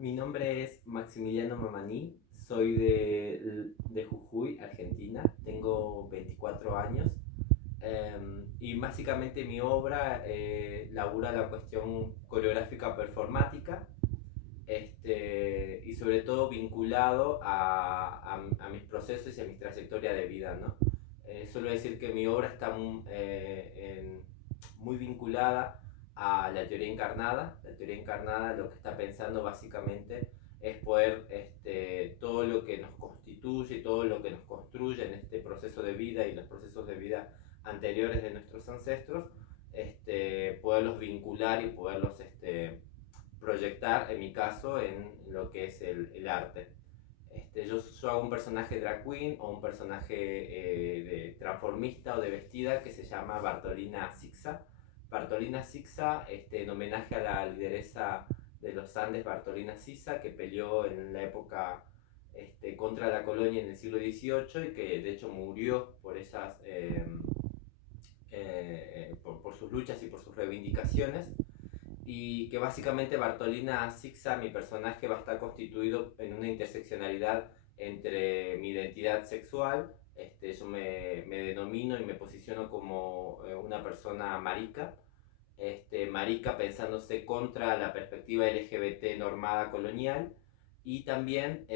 Mi nombre es Maximiliano Mamaní, soy de Jujuy, Argentina, tengo 24 años y básicamente mi obra labura la cuestión coreográfica performática y sobre todo vinculado a mis procesos y a mi trayectoria de vida, ¿no? Suelo decir que mi obra está muy vinculada a la teoría encarnada. La teoría encarnada lo que está pensando básicamente es poder todo lo que nos constituye, todo lo que nos construye en este proceso de vida y los procesos de vida anteriores de nuestros ancestros, poderlos vincular y poderlos proyectar, en mi caso, en lo que es el arte. Yo hago un personaje drag queen o un personaje de transformista o de vestida que se llama Bartolina Sixá. Bartolina Sixá, en homenaje a la lideresa de los Andes, Bartolina Sisa, que peleó en la época contra la colonia en el siglo XVIII y que de hecho murió por por sus luchas y por sus reivindicaciones, y que básicamente Bartolina Sixá, mi personaje, va a estar constituido en una interseccionalidad entre mi identidad sexual. Yo me denomino y me posiciono como una persona marica, marica pensándose contra la perspectiva LGBT normada colonial, y también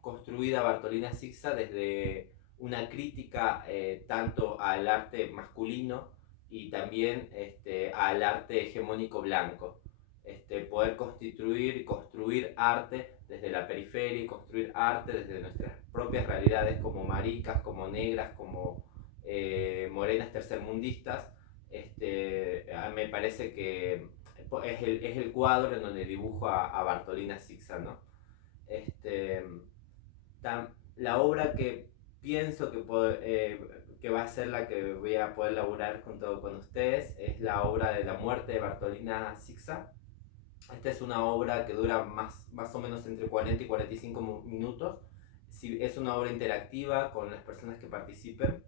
construida Bartolina Sixá desde una crítica tanto al arte masculino y también al arte hegemónico blanco. Poder constituir y construir arte desde la periferia y construir arte desde nuestras propias realidades como maricas, como negras, como morenas tercermundistas. Me parece que es el cuadro en donde dibujo a Bartolina Sixá, ¿no? Este, la obra que pienso que va a ser la que voy a poder laburar junto con ustedes es la obra de la muerte de Bartolina Sixá. Esta es una obra que dura más o menos entre 40 y 45 minutos. Es una obra interactiva con las personas que participen.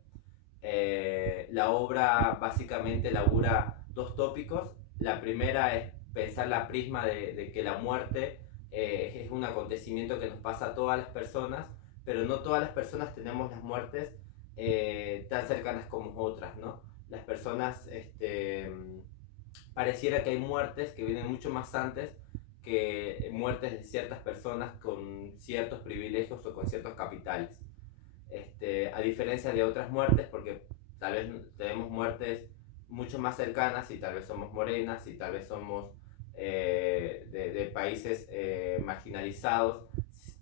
La obra básicamente labura dos tópicos. La primera es pensar la prisma de que la muerte es un acontecimiento que nos pasa a todas las personas, pero no todas las personas tenemos las muertes tan cercanas como otras, ¿no? Las personas, pareciera que hay muertes que vienen mucho más antes que muertes de ciertas personas con ciertos privilegios o con ciertos capitales. A diferencia de otras muertes, porque tal vez tenemos muertes mucho más cercanas y tal vez somos morenas y tal vez somos de países marginalizados,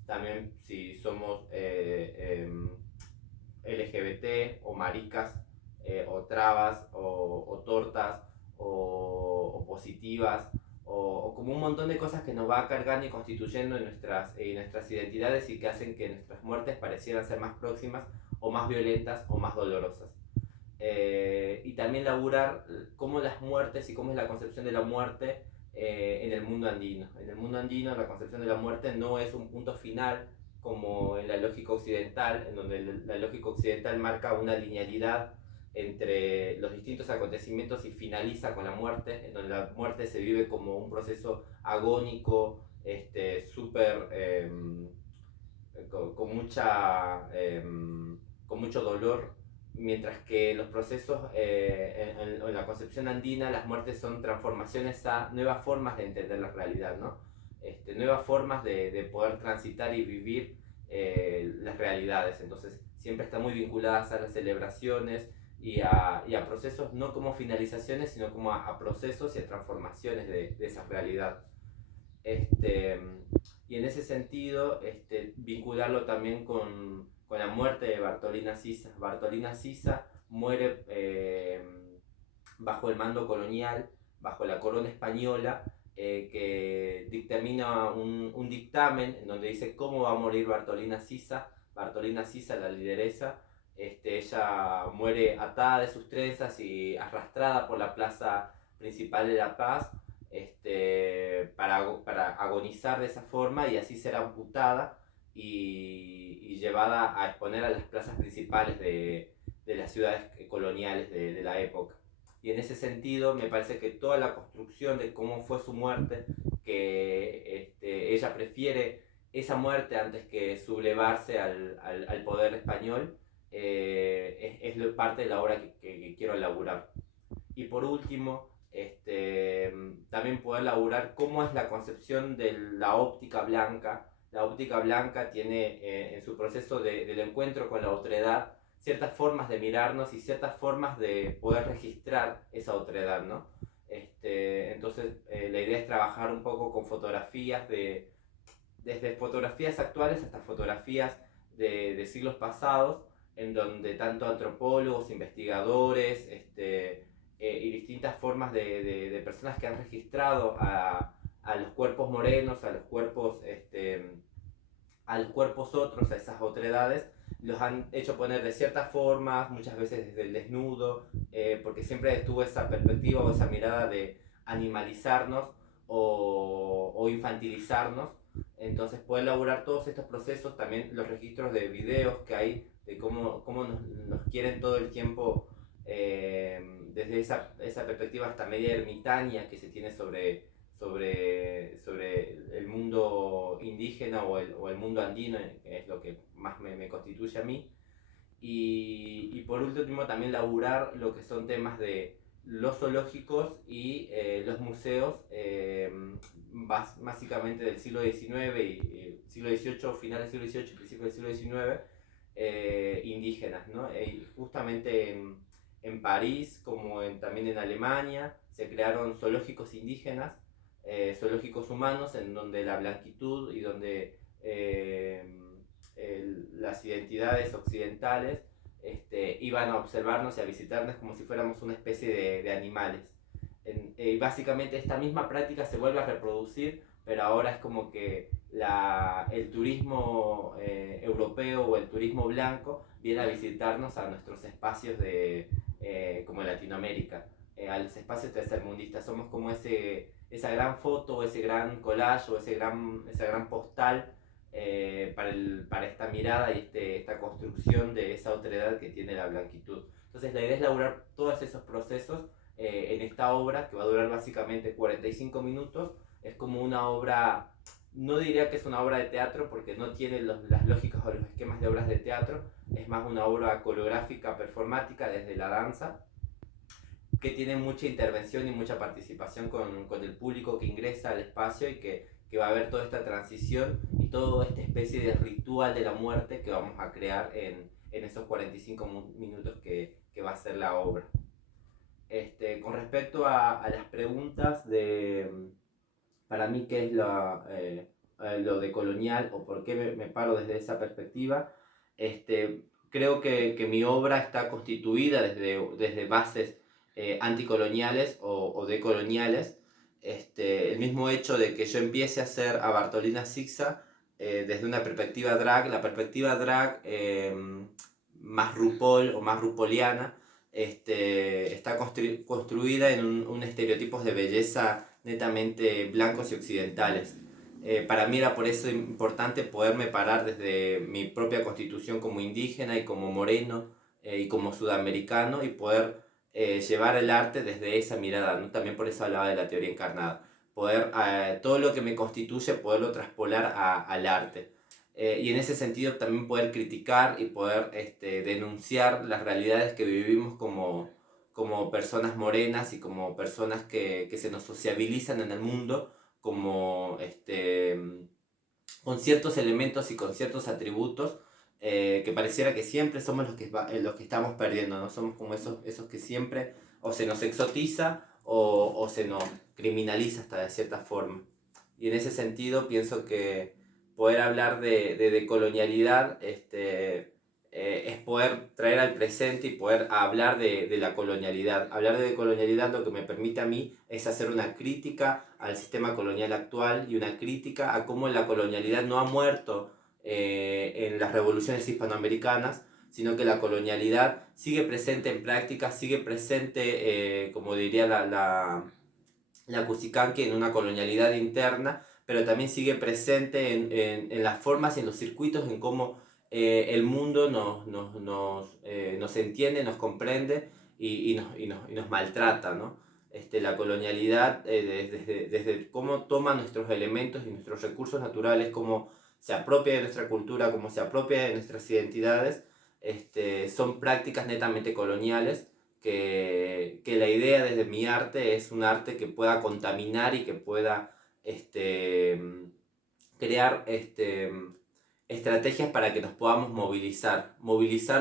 también si somos LGBT o maricas o trabas o tortas o positivas o como un montón de cosas que nos va cargando y constituyendo en nuestras identidades y que hacen que nuestras muertes parecieran ser más próximas o más violentas o más dolorosas. Y también laburar cómo las muertes y cómo es la concepción de la muerte en el mundo andino. En el mundo andino la concepción de la muerte no es un punto final como en la lógica occidental, en donde la lógica occidental marca una linealidad entre los distintos acontecimientos y finaliza con la muerte, en donde la muerte se vive como un proceso agónico, súper con mucha con mucho dolor, mientras que los procesos en la concepción andina, las muertes son transformaciones a nuevas formas de entender la realidad, ¿no? Nuevas formas de poder transitar y vivir las realidades. Entonces siempre están muy vinculadas a las celebraciones y a procesos no como finalizaciones, sino como a procesos y a transformaciones de esa realidad. Este, y en ese sentido, vincularlo también con la muerte de Bartolina Sisa. Bartolina Sisa muere bajo el mando colonial, bajo la corona española, que dictamina un dictamen en donde dice cómo va a morir Bartolina Sisa. Bartolina Sisa, la lideresa, ella muere atada de sus trenzas y arrastrada por la plaza principal de La Paz, para agonizar de esa forma y así ser amputada y llevada a exponer a las plazas principales de las ciudades coloniales de la época. Y en ese sentido me parece que toda la construcción de cómo fue su muerte que ella prefiere esa muerte antes que sublevarse al poder español, parte de la obra que quiero elaborar. Y por último, también poder laburar cómo es la concepción de la óptica blanca. La óptica blanca tiene en su proceso del encuentro con la otredad ciertas formas de mirarnos y ciertas formas de poder registrar esa otredad, ¿no? Entonces la idea es trabajar un poco con fotografías desde fotografías actuales hasta fotografías de siglos pasados, en donde tanto antropólogos, investigadores, y distintas formas de personas que han registrado a los cuerpos morenos, a los cuerpos otros, a esas otredades, los han hecho poner de ciertas formas, muchas veces desde el desnudo, porque siempre estuvo esa perspectiva o esa mirada de animalizarnos o infantilizarnos. Entonces poder elaborar todos estos procesos, también los registros de videos que hay, de cómo nos quieren todo el tiempo, desde esa perspectiva hasta media ermitaña que se tiene sobre el mundo indígena o el mundo andino, que es lo que más me constituye a mí. Y por último también laburar lo que son temas de los zoológicos y los museos, básicamente del siglo XIX y siglo XVIII, finales del siglo XVIII y principios del siglo XIX, indígenas, ¿no? Justamente en París, como también en Alemania, se crearon zoológicos indígenas, zoológicos humanos, en donde la blanquitud y donde las identidades occidentales iban a observarnos y a visitarnos como si fuéramos una especie de animales. Y básicamente esta misma práctica se vuelve a reproducir, pero ahora es como que el turismo europeo o el turismo blanco viene a visitarnos a nuestros espacios como en Latinoamérica, a los espacios tercermundistas. Somos como esa gran foto, ese gran collage o esa gran postal, para esta mirada y esta construcción de esa otredad que tiene la blanquitud. Entonces la idea es elaborar todos esos procesos en esta obra, que va a durar básicamente 45 minutos. Es como una obra, no diría que es una obra de teatro porque no tiene las lógicas o los esquemas de obras de teatro, es más una obra coreográfica, performática desde la danza, que tiene mucha intervención y mucha participación con el público que ingresa al espacio y que va a haber toda esta transición y toda esta especie de ritual de la muerte que vamos a crear en esos 45 minutos que va a ser la obra. Con respecto a las preguntas para mí, qué es lo de colonial o por qué me paro desde esa perspectiva, creo que mi obra está constituida desde bases anticoloniales o decoloniales. El mismo hecho de que yo empiece a hacer a Bartolina Sixá desde una perspectiva drag, la perspectiva drag más RuPaul o más rupoliana, está construida en un estereotipos de belleza netamente blancos y occidentales. Para mí era por eso importante poderme parar desde mi propia constitución como indígena y como moreno y como sudamericano y poder llevar el arte desde esa mirada, ¿no? También por eso hablaba de la teoría encarnada. Poder, todo lo que me constituye, poderlo traspolar al arte. Y en ese sentido también poder criticar y poder denunciar las realidades que vivimos como personas morenas y como personas que se nos sociabilizan en el mundo como con ciertos elementos y con ciertos atributos, que pareciera que siempre somos los que estamos perdiendo, ¿no? Somos como esos que siempre o se nos exotiza o se nos criminaliza hasta de cierta forma. Y en ese sentido pienso que poder hablar de colonialidad es poder traer al presente y poder hablar de la colonialidad. Hablar de colonialidad lo que me permite a mí es hacer una crítica al sistema colonial actual y una crítica a cómo la colonialidad no ha muerto en las revoluciones hispanoamericanas, sino que la colonialidad sigue presente en práctica, sigue presente, como diría la Cusicanqui, en una colonialidad interna, pero también sigue presente en las formas y en los circuitos, en cómo el mundo nos entiende, nos comprende y nos maltrata, ¿no? la colonialidad desde cómo toma nuestros elementos y nuestros recursos naturales, cómo se apropia de nuestra cultura, cómo se apropia de nuestras identidades, son prácticas netamente coloniales, que la idea desde mi arte es un arte que pueda contaminar y que pueda crear estrategias para que nos podamos movilizar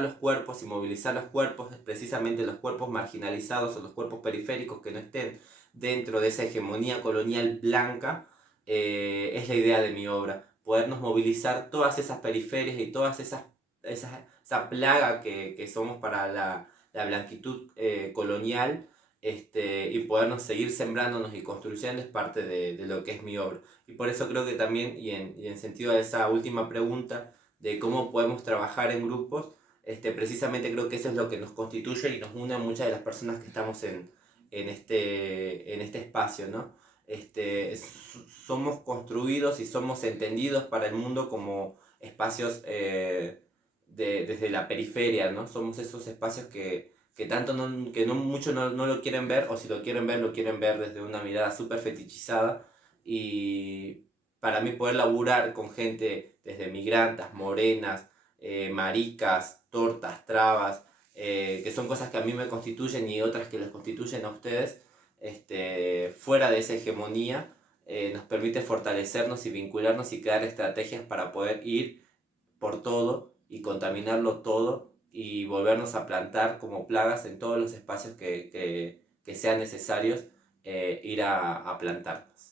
los cuerpos, y movilizar los cuerpos, precisamente los cuerpos marginalizados o los cuerpos periféricos que no estén dentro de esa hegemonía colonial blanca, es la idea de mi obra, podernos movilizar todas esas periferias y todas esa plaga que somos para la blanquitud colonial, y podernos seguir sembrándonos y construyendo es parte de lo que es mi obra. Y por eso creo que también, y en sentido a esa última pregunta de cómo podemos trabajar en grupos, precisamente creo que eso es lo que nos constituye y nos une a muchas de las personas que estamos en este espacio, ¿no? Somos construidos y somos entendidos para el mundo como espacios desde la periferia, ¿no? Somos esos espacios que tanto que no muchos no lo quieren ver, o si lo quieren ver desde una mirada súper fetichizada. Y para mí poder laburar con gente desde migrantas, morenas, maricas, tortas, trabas, que son cosas que a mí me constituyen y otras que les constituyen a ustedes, fuera de esa hegemonía, nos permite fortalecernos y vincularnos y crear estrategias para poder ir por todo y contaminarlo todo y volvernos a plantar como plagas en todos los espacios que sean necesarios ir a plantarnos.